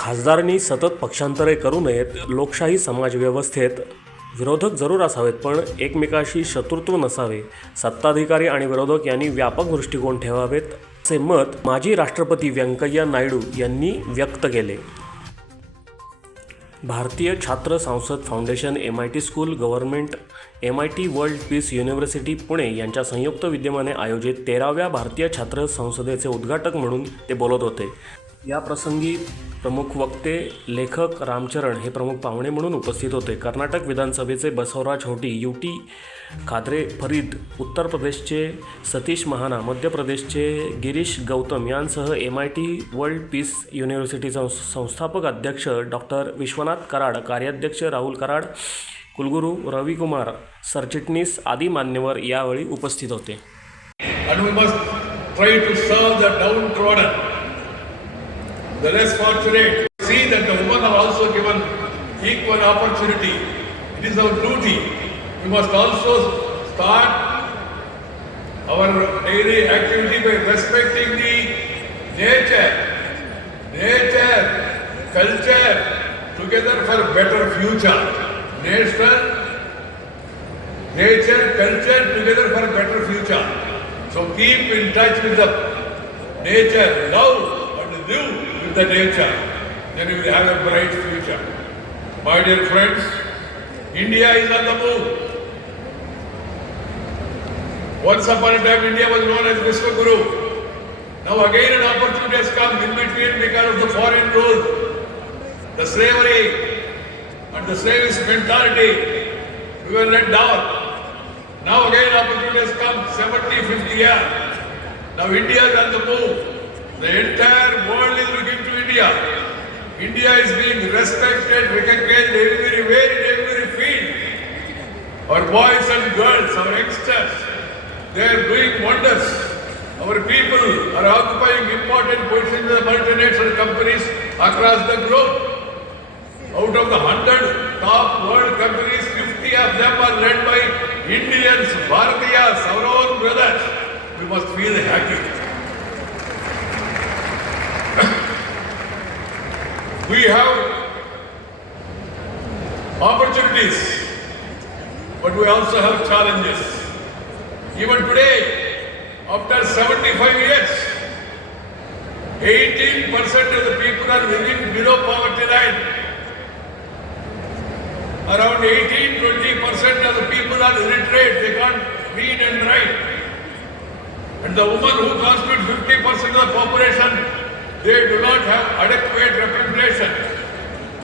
खासदारांनी सतत पक्षांतरे करू नयेत. लोकशाही समाजव्यवस्थेत विरोधक जरूर असावेत, पण एकमेकाशी शत्रुत्व नसावे. सत्ताधिकारी आणि विरोधक यांनी व्यापक दृष्टिकोन ठेवावेत, असे मत माजी राष्ट्रपती व्यंकय्या नायडू यांनी व्यक्त केले. भारतीय छात्र संसद foundation, MIT school government, MIT world peace university Pune यांच्या संयुक्त विद्यमाने आयोजित 13व्या भारतीय छात्र संसदेचे उद्घाटक म्हणून ते बोलत होते. या प्रसंगी प्रमुख वक्ते, लेखक रामचरण हे प्रमुख पाहुणे म्हणून उपस्थित होते. कर्नाटक विधानसभेचे बसवराज होटी, UT खादरे फरीद, उत्तर प्रदेशचे सतीश महाना, मध्य प्रदेशचे गिरीश गौतम यांसह MIT वर्ल्ड पीस युनिव्हर्सिटीचा संस्थापक अध्यक्ष डॉक्टर विश्वनाथ कराड, कार्याध्यक्ष राहुल कराड, कुलगुरू रविकुमार, सरचिटणीस आदी मान्यवर यावेळी उपस्थित होते. And we must try to serve the downtrodden, the less fortunate. See that the women are also given equal opportunity. It is our duty. We must also start our daily activity by respecting the nature, culture, together for a better future. Nature, culture, together for a better future. So keep in touch with the nature, love and live with the nature. Then you will have a bright future. My dear friends, India is on the move. Once upon a time, India was known as Vishwaguru. Now again an opportunity has come in between because of the foreign rule, the slavery and the slavist mentality. We were let down. Now again opportunity has come, 70, 50 years. Now India is on the move. The entire world is looking to India. India is being respected, recognized everywhere, in every field. Our boys and girls, our youngsters, they are doing wonders. Our people are occupying important positions in the multinational companies across the globe. Out of the 100 top world companies, 50 of them are led by Indians, Bharatiyas, our own brothers. We must feel happy. We have opportunities, but we also have challenges. Even today, after 75 years, 18% of the people are living below poverty line. Around 18-20% of the people are illiterate, they can't read and write. And the women who constitute 50% of the population, they do not have adequate representation